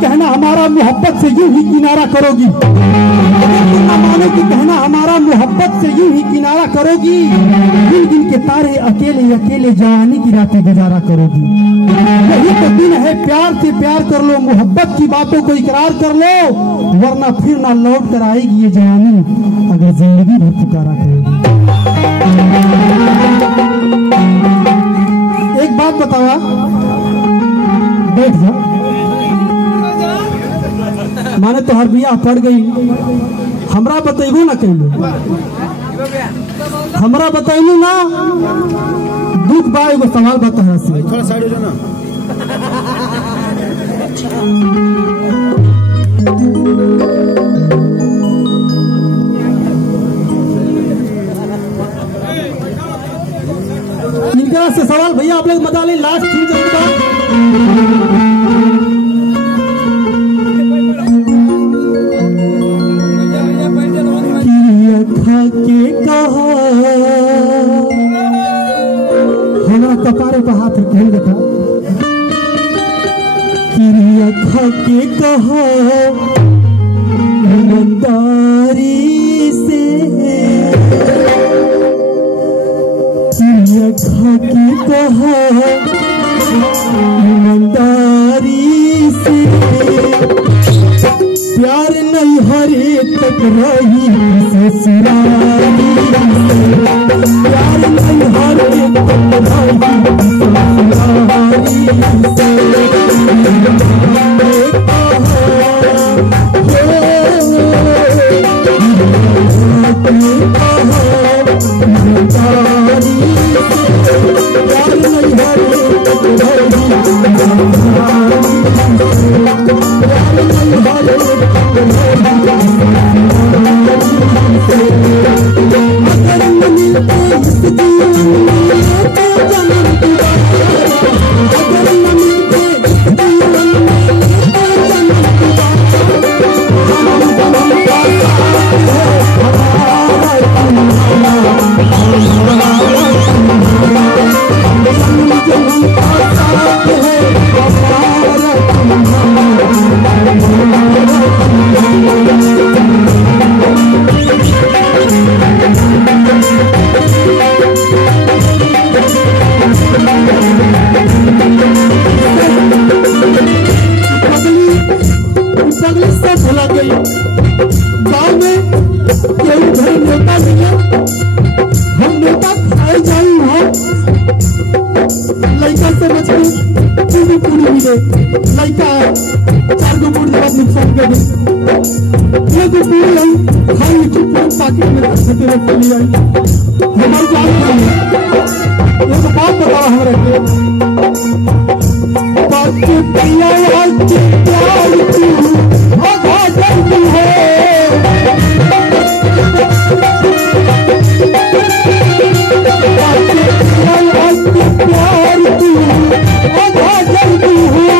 कहना हमारा मोहब्बत से यूं ही किनारा करोगी, अगर तुम न मानो कि कहना हमारा मोहब्बत से यूं ही किनारा करोगी, दिन दिन के तारे अकेले अकेले जवानी की रातें गुजारा करोगी। यही तो दिन है, प्यार से प्यार कर लो, मोहब्बत की बातों को इकरार कर लो, वरना फिर ना लौट कर आएगी ये जवानी, अगर जिंदगी भर पुकारा करोगी। एक बात बतावा, बैठ जा, माने तो हर बिया पड़ गई, हमरा बतेबू ना कहलू, हमरा बतेलू ना, दुख बा। एगो सवाल बता से थोड़ा साइड हो जाना। इनका से सवाल भैया आप लोग मजा ले, लास्ट फिर जाएगा। हमारा कपारे पर हाथ रखे देखा, किरिया खा के कहा ईमानदारी से, किरिया खा के कहा ईमानदारी से, प्यार नहीं हरे तक रही ससुराली से, प्यार नहीं हरे तक रही ससुराली से। गाँव में केहू घर नेता मिले, हम नेता खाए जाई हो, लड़का से मछली पूरी मिले, लड़का 4 गो पूरी जब नुकसान कर दे, एगो पूरी आई खाई चुप पाकिट में रखते रह चली आई। हमारे गाँव में एगो बात बताओ हमारे के पिया प्यार तू आधा करती है, प्यार तू आधा करती है,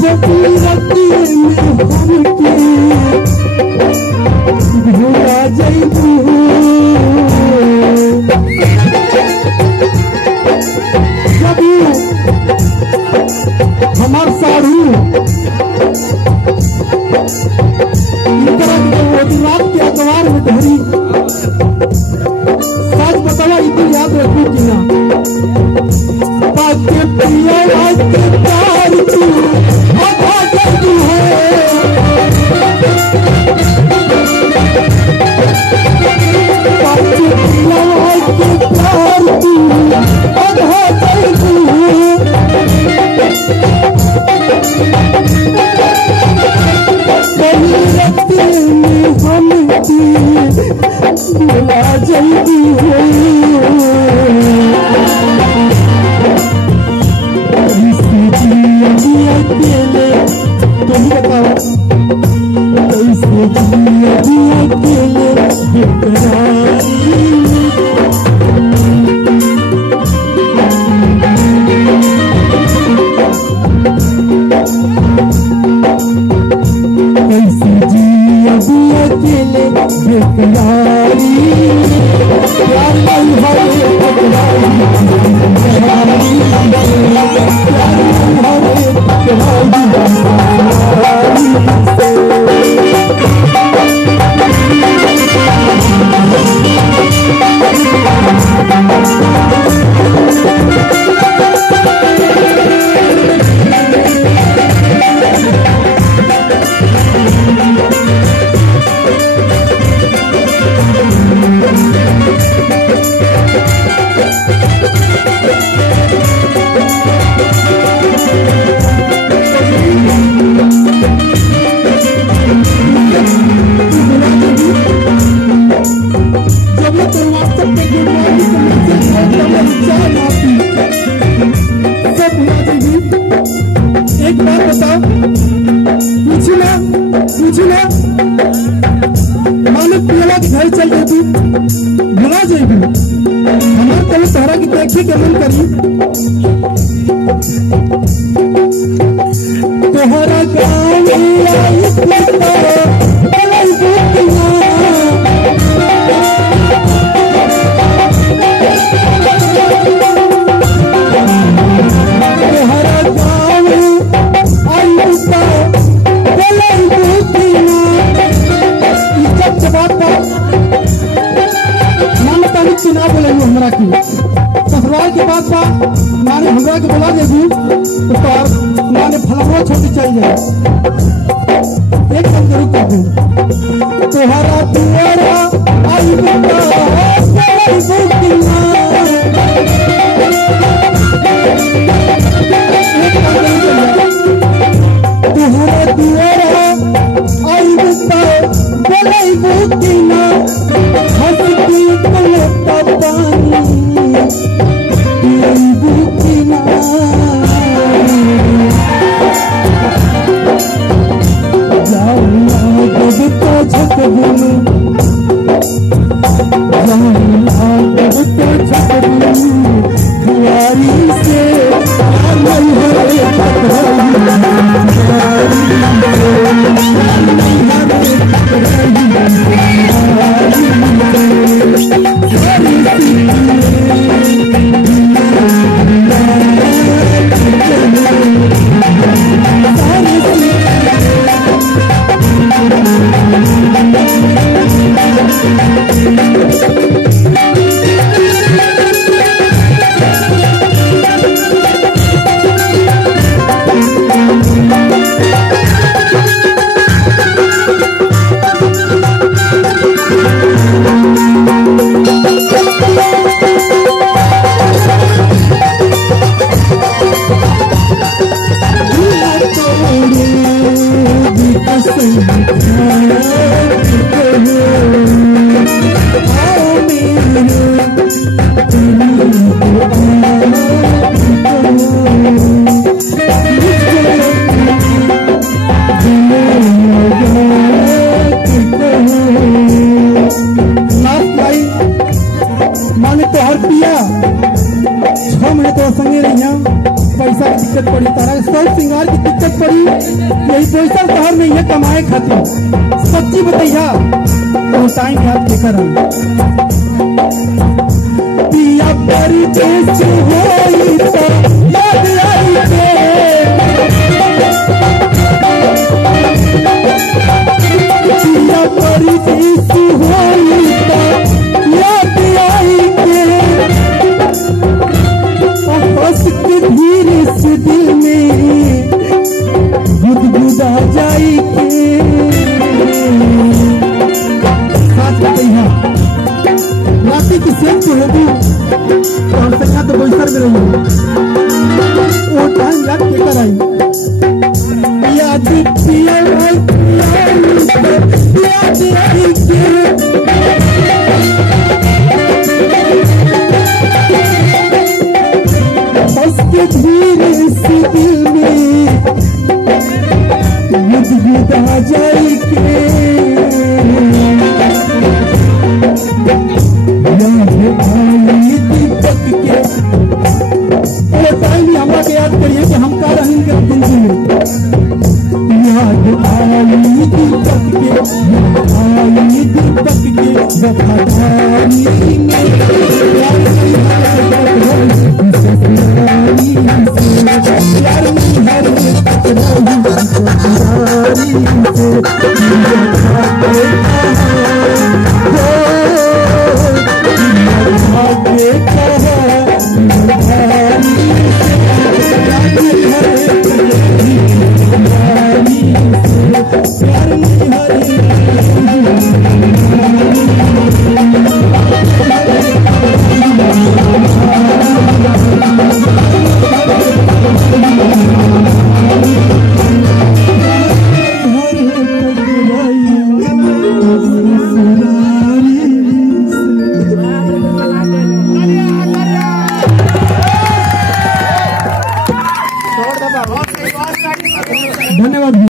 जबरती में भूला जाइबू, हमार साढ़ू रात के अखबार में धरी, सच बतावा इतनी याद रखू कि ना, बाके पिया के प्यार तू आधा करती है, बाके पिया के प्यार तू आधा करती है, हम भुला जल्दी हो केहू तोहरा की देखे के मन करी तोहरा गाँव में आई ना बोले हमरा की ससुराल के बात बा माने हमरा के बोला दे तो माने फलवा छोटी चल जाए एक काम करू कर दे तोहरा दुआरा आई बेटा कोई बुकिना तोहरा दुआरा आई बेटा कोई बुकिना हंसती पलटा माने तो हर पिया 6 महीने तो संगे रही पैसा की दिक्कत पड़ी तारा सब सिंगार की दिक्कत पड़ी यही पैसा शहर में ये कमाए खातिर सच्ची बताइया तो टाइम याद के कर पिया परदेश होई तो याद आई के पिया परदेश होई तो याद आई के हंस के धीरे से दिल में गुदगुदा जाई के राती की सेम तो होगी और सका तो बैसर में रही वो टाइम याद के कर आई याद पिया याद आई के के धीरे से दिल में गुदगुदा जाई के याद आई दीपक के वो टाइम हमरा के याद करिए कि हम का रही के जिंदगी में याद आई दीपक के वफादारी में यार